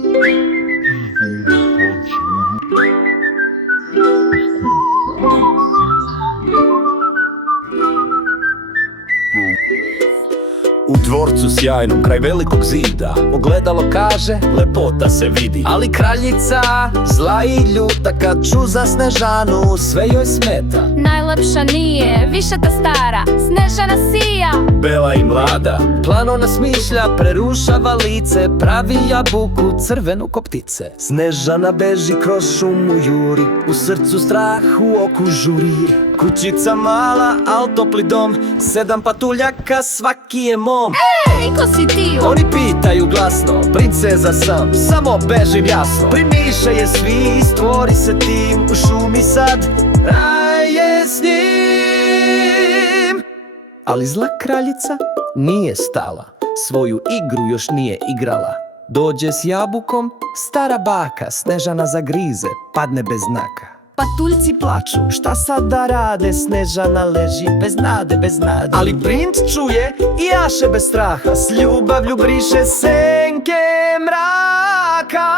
U dvorcu sjajnom, kraj velikog zida, ogledalo kaže, lepota se vidi. Ali kraljica, zla i ljuta, kad ču za Snežanu, sve joj smeta. Najlepša nije, više ta stara, Snežana sija. Bela i mlada, plano nasmišlja, prerušava lice, pravi jabuku crvenu ko ptice. Snežana beži kroz šumu juri, u srcu strah, u oku žuri. Kućica mala, al topli dom, 7 patuljaka, svaki je mom. Ej, ko si ti? Oni pitaju glasno, princeza sam, samo bežim jasno. Primiše je svi, stvori se tim, u šumi sad, raj je s njim. Ali zla kraljica nije stala, svoju igru još nije igrala. Dođe s jabukom, stara baka, Snežana zagrize, padne bez znaka. Patuljci plaču, šta sad da rade, Snežana leži bez nade, bez nade. Ali princ čuje i jaše bez straha, s ljubavlju briše senke mraka.